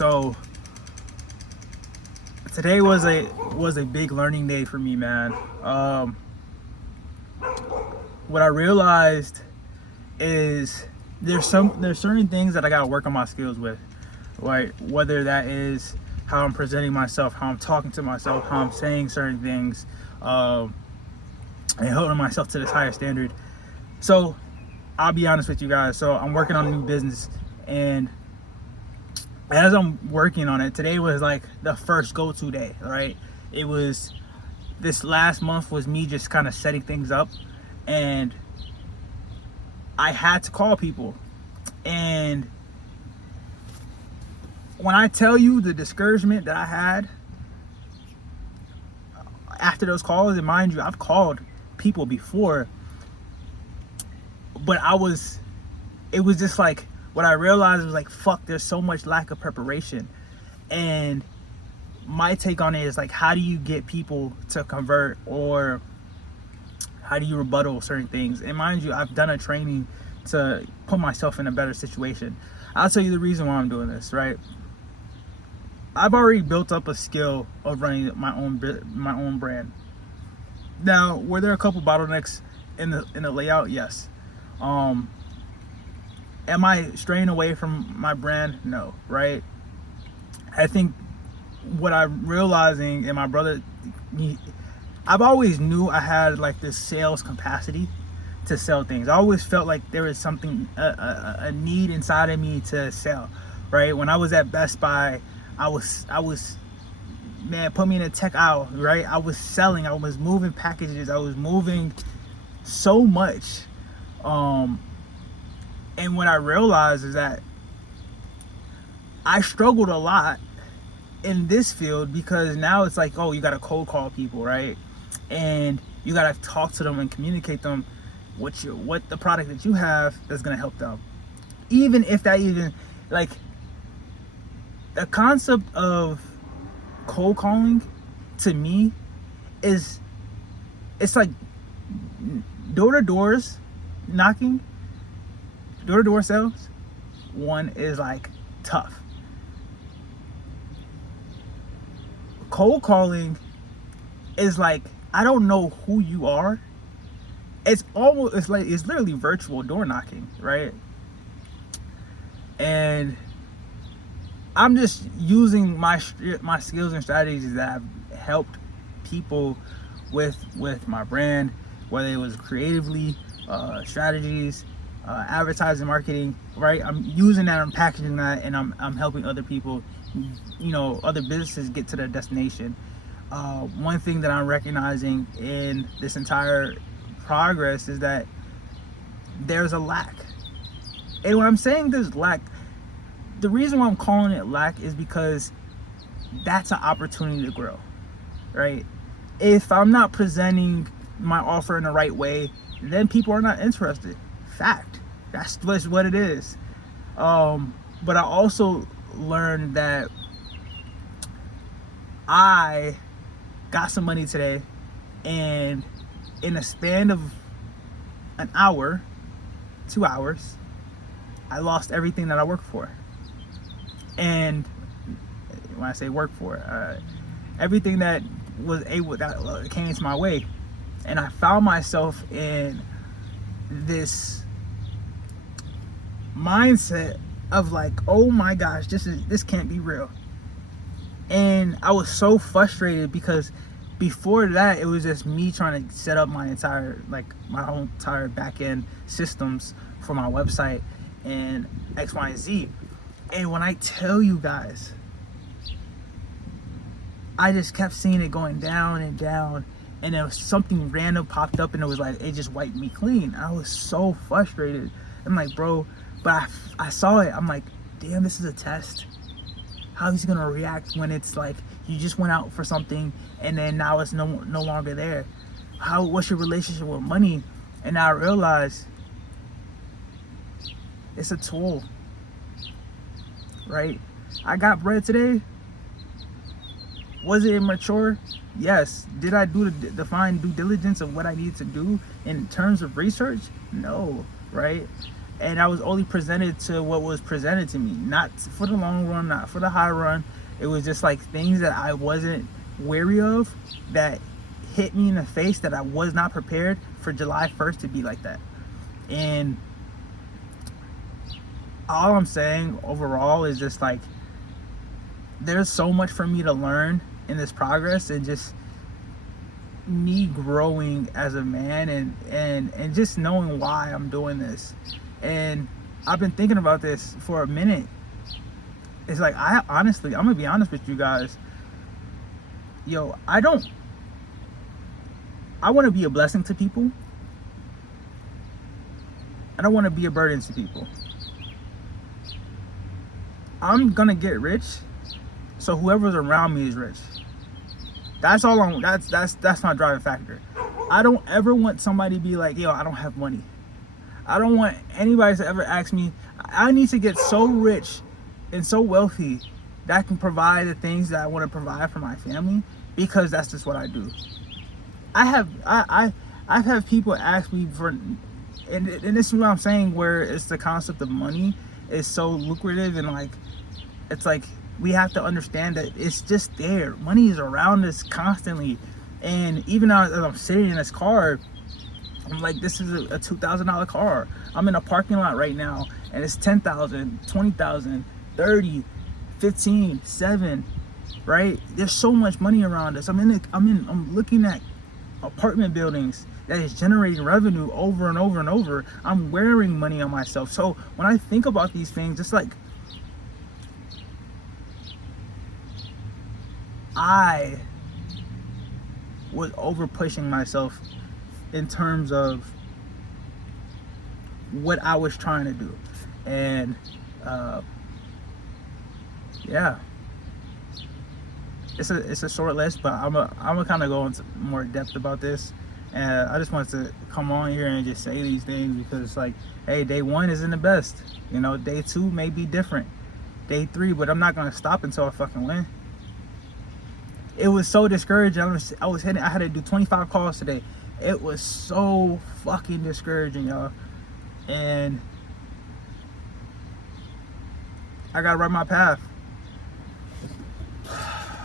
So today was a big learning day for me, man. What I realized is there's certain things that I gotta work on my skills with, right? Whether that is how I'm presenting myself, how I'm talking to myself, how I'm saying certain things, and holding myself to this higher standard. So I'll be honest with you guys. So I'm working on a new business, and as I'm working on it, today was like the first go-to day, right? It was This last month was me just kind of setting things up, and I had to call people. And when I tell you the discouragement that I had after those calls, and mind you, I've called people before, but it was just like, what I realized was like, fuck, there's so much lack of preparation. And my take on it is like, how do you get people to convert, or how do you rebuttal certain things? And mind you, I've done a training to put myself in a better situation. I'll tell you the reason why I'm doing this, right? I've already built up a skill of running my own brand. Now, were there a couple bottlenecks in the layout? Yes. Am I straying away from my brand? No, right? I think what I'm realizing, and my brother, I've always knew I had like this sales capacity to sell things. I always felt like there was something, a need inside of me to sell, right? When I was at Best Buy, I was, man, put me in a tech aisle, right? I was selling, I was moving packages, I was moving so much. And what I realized is that I struggled a lot in this field, because now it's like, oh, you got to cold call people, right? And you got to talk to them and communicate them what the product that you have that's going to help them. Even if that even, like, the concept of cold calling to me is, it's like door-to-door sales. One is like tough. Cold calling is like, I don't know who you are. It's literally virtual door knocking, right? And I'm just using my skills and strategies that have helped people with my brand, whether it was creatively, strategies, advertising, marketing, right? I'm using that, I'm packaging that, and I'm helping other people, other businesses get to their destination. One thing that I'm recognizing in this entire progress is that there's a lack. And when I'm saying there's lack, the reason why I'm calling it lack is because that's an opportunity to grow, right? If I'm not presenting my offer in the right way, then people are not interested. Fact. That's just what it is. But I also learned that I got some money today, and in a span of an hour, 2 hours, I lost everything that I worked for. And when I say work for, everything that that came into my way. And I found myself in this mindset of like, oh my gosh, this can't be real. And I was so frustrated, because before that, it was just me trying to set up my whole entire back end systems for my website and X, Y, and Z. And when I tell you guys, I just kept seeing it going down and down, and then something random popped up, and it was like, it just wiped me clean. I was so frustrated. I'm like, bro, but I saw it. I'm like, damn, this is a test. How he's gonna react when it's like, you just went out for something, and then now it's no longer there. What's your relationship with money? And now I realize it's a tool, right? I got bread today. Was it immature? Yes. Did I do the defined due diligence of what I needed to do in terms of research? No, right? and I was only presented to what was presented to me, not for the long run, not for the high run. It was just like things that I wasn't wary of that hit me in the face, that I was not prepared for July 1st to be like that. And all I'm saying overall is just like, there's so much for me to learn in this progress, and just me growing as a man, and just knowing why I'm doing this. And I've been thinking about this for a minute. It's like, I honestly, I'm gonna be honest with you guys, yo, I want to be a blessing to people. I don't want to be a burden to people. I'm gonna get rich, so whoever's around me is rich. That's all I'm. That's my driving factor. I don't ever want somebody to be like, yo, I don't have money. I don't want anybody to ever ask me. I need to get so rich and so wealthy that I can provide the things that I want to provide for my family, because that's just what I do. I've had people ask me for, and this is what I'm saying, where it's the concept of money is so lucrative, and like, it's like, we have to understand that it's just there. Money is around us constantly. And even as I'm sitting in this car, I'm like, this is a $2,000 car. I'm in a parking lot right now, and it's 10,000, 20,000, 30, 15, 7, right? There's so much money around us. I'm looking at apartment buildings that is generating revenue over and over and over. I'm wearing money on myself. So when I think about these things, it's like, I was over pushing myself in terms of what I was trying to do. And yeah, it's a short list, but I'm gonna kind of go into more depth about this. And I just wanted to come on here and just say these things, because it's like, hey, day 1 isn't the best. You know, day 2 may be different. Day 3, but I'm not gonna stop until I fucking win. It was so discouraging. I had to do 25 calls today. It was so fucking discouraging, y'all. And I gotta write my path.